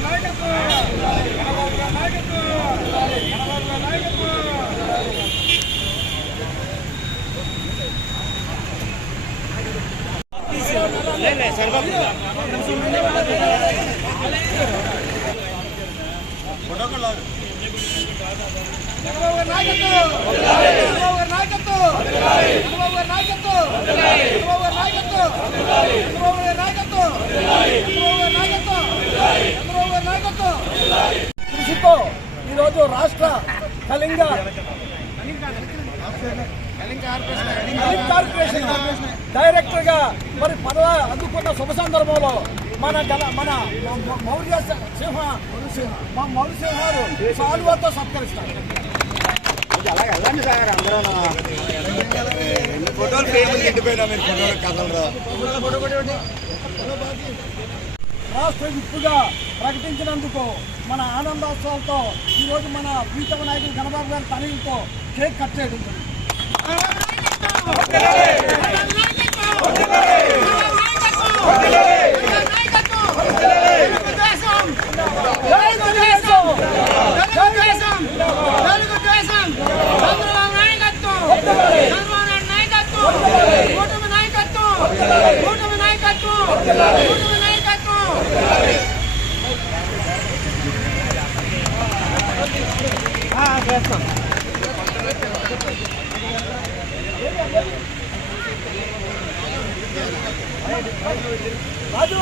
నాయకత్వం రాష్ట్ర కళింగ కార్పొరేషన్ డైరెక్టర్గా మరి పదవ అందుకున్న శుభ సందర్భంలో మన గల మన మౌర్య సింహ మా మౌర్య సింహారు సాల్వాతో సత్కరిస్తారు. అలాగే ఫోటోలు పేరు ఎండిపోయినా ఫోటోలు కదలరు రాష్ట్ర విప్పుగా ప్రకటించినందుకు మన ఆనందోత్సవాలతో ఈరోజు మన ప్రీతమ నాయకులు గణబాబు గారి తనయులతో కేక్ కట్ చేయడం జరిగింది. జై తెలుగుదేశం! చేస్తాం రాజు